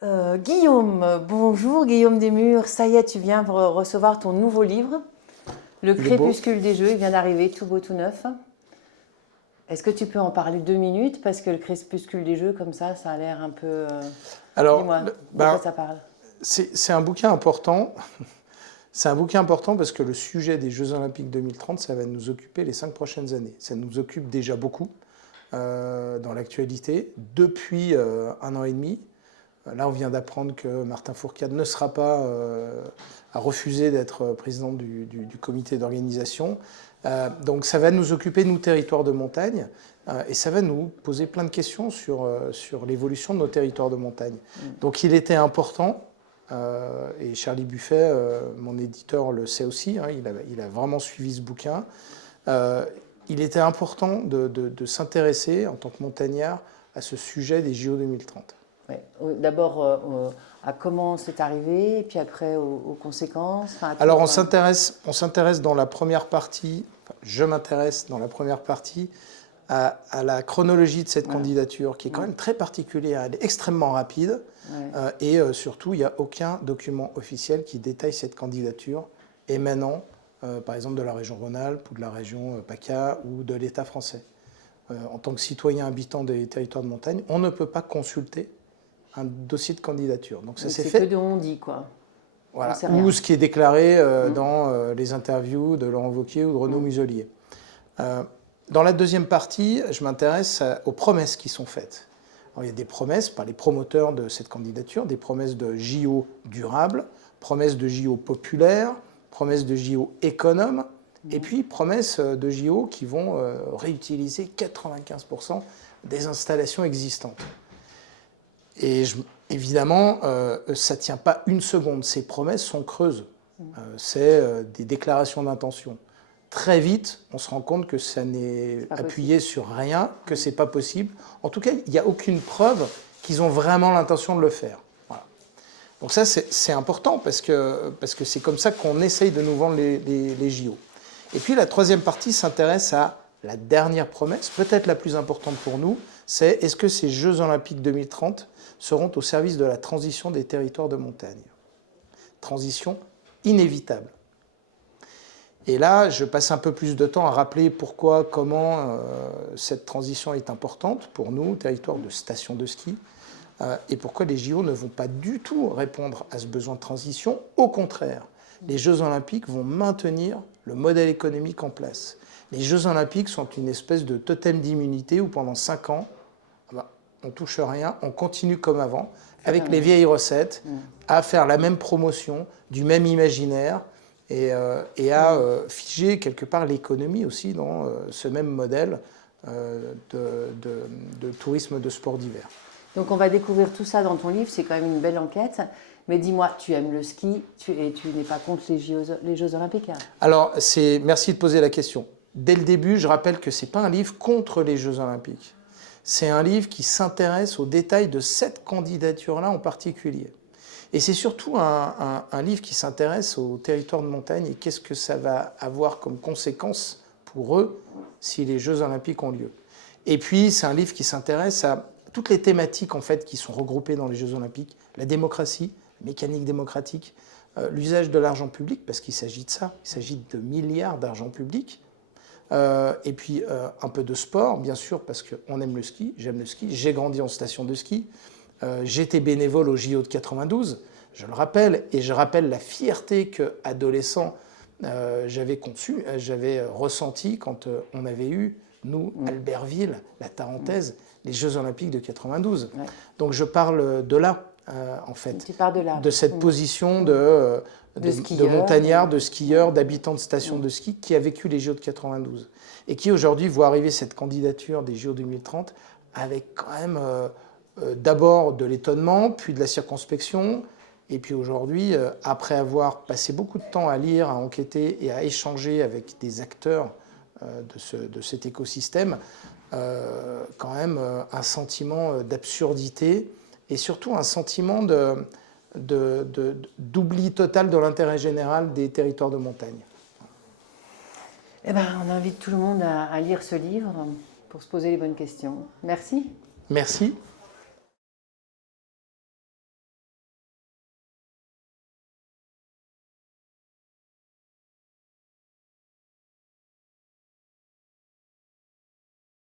Guillaume, bonjour Guillaume Desmurs, ça y est, tu viens pour recevoir ton nouveau livre, Le Il est beau. Crépuscule des Jeux, il vient d'arriver, tout beau, tout neuf. Est-ce que tu peux en parler 2 minutes? Parce que le Crépuscule des Jeux, comme ça a l'air un peu... Alors, Dis-moi, de quoi ça parle? c'est un bouquin important. C'est un bouquin important parce que le sujet des Jeux Olympiques 2030, ça va nous occuper les 5 prochaines années. Ça nous occupe déjà beaucoup dans l'actualité depuis 1 an et demi. Là, on vient d'apprendre que Martin Fourcade ne sera pas, a refusé d'être président du comité d'organisation. Donc ça va nous occuper, nous, territoires de montagne, et ça va nous poser plein de questions sur l'évolution de nos territoires de montagne. Donc il était important, et Charlie Buffet, mon éditeur, le sait aussi, hein, il a vraiment suivi ce bouquin. Il était important de s'intéresser, en tant que montagnard, à ce sujet des JO 2030. Ouais. D'abord, à comment c'est arrivé, et puis après aux conséquences. Enfin, Alors on s'intéresse dans la première partie, enfin, je m'intéresse dans la première partie à la chronologie de cette candidature qui est quand même très particulière, elle est extrêmement rapide, et surtout il n'y a aucun document officiel qui détaille cette candidature émanant par exemple de la région Rhône-Alpes ou de la région PACA ou de l'État français. En tant que citoyen habitant des territoires de montagne, on ne peut pas consulter un dossier de candidature. Donc ça s'est fait. C'est que de on dit, quoi. Voilà. On sait rien. Ou ce qui est déclaré dans les interviews de Laurent Wauquiez ou de Renaud Muselier. Dans la deuxième partie, je m'intéresse aux promesses qui sont faites. Alors, il y a des promesses par les promoteurs de cette candidature, des promesses de JO durables, promesses de JO populaires, promesses de JO économes, et puis promesses de JO qui vont réutiliser 95% des installations existantes. Et évidemment, ça ne tient pas une seconde. Ces promesses sont creuses. C'est des déclarations d'intention. Très vite, on se rend compte que ça n'est appuyé sur rien, que ce n'est pas possible. En tout cas, il n'y a aucune preuve qu'ils ont vraiment l'intention de le faire. Voilà. Donc ça, c'est important parce que c'est comme ça qu'on essaye de nous vendre les JO. Et puis la troisième partie s'intéresse à la dernière promesse, peut-être la plus importante pour nous, c'est est-ce que ces Jeux Olympiques 2030 seront au service de la transition des territoires de montagne. Transition inévitable. Et là, je passe un peu plus de temps à rappeler pourquoi, comment cette transition est importante pour nous, territoire de station de ski, et pourquoi les JO ne vont pas du tout répondre à ce besoin de transition. Au contraire, les Jeux Olympiques vont maintenir le modèle économique en place. Les Jeux Olympiques sont une espèce de totem d'immunité où pendant 5 ans, on ne touche rien, on continue comme avant, avec les vieilles recettes, à faire la même promotion, du même imaginaire, et à figer quelque part l'économie aussi dans ce même modèle de tourisme de sport d'hiver. Donc on va découvrir tout ça dans ton livre, c'est quand même une belle enquête. Mais dis-moi, tu aimes le ski et tu n'es pas contre les Jeux Olympiques, hein? Alors, merci de poser la question. Dès le début, je rappelle que ce n'est pas un livre contre les Jeux Olympiques. C'est un livre qui s'intéresse aux détails de cette candidature-là en particulier. Et c'est surtout un livre qui s'intéresse aux territoires de montagne et qu'est-ce que ça va avoir comme conséquence pour eux si les Jeux Olympiques ont lieu. Et puis, c'est un livre qui s'intéresse à toutes les thématiques en fait, qui sont regroupées dans les Jeux Olympiques. La démocratie, la mécanique démocratique, l'usage de l'argent public, parce qu'il s'agit de ça, il s'agit de milliards d'argent public. Et puis un peu de sport, bien sûr, parce qu'on aime le ski, j'aime le ski, j'ai grandi en station de ski, j'étais bénévole au JO de 92, je le rappelle, et je rappelle la fierté qu'adolescent j'avais ressenti quand on avait eu, nous, Albertville, la Tarentaise, les Jeux Olympiques de 92. Ouais. Donc je parle de là, en fait, tu parles de là. De cette position de montagnard, de skieur, d'habitant de station de ski qui a vécu les JO de 92 et qui aujourd'hui voit arriver cette candidature des JO 2030 avec quand même d'abord de l'étonnement, puis de la circonspection, et puis aujourd'hui, après avoir passé beaucoup de temps à lire, à enquêter et à échanger avec des acteurs de cet écosystème, quand même un sentiment d'absurdité et surtout un sentiment d'oubli total de l'intérêt général des territoires de montagne. Eh ben, on invite tout le monde à lire ce livre pour se poser les bonnes questions. Merci. Merci.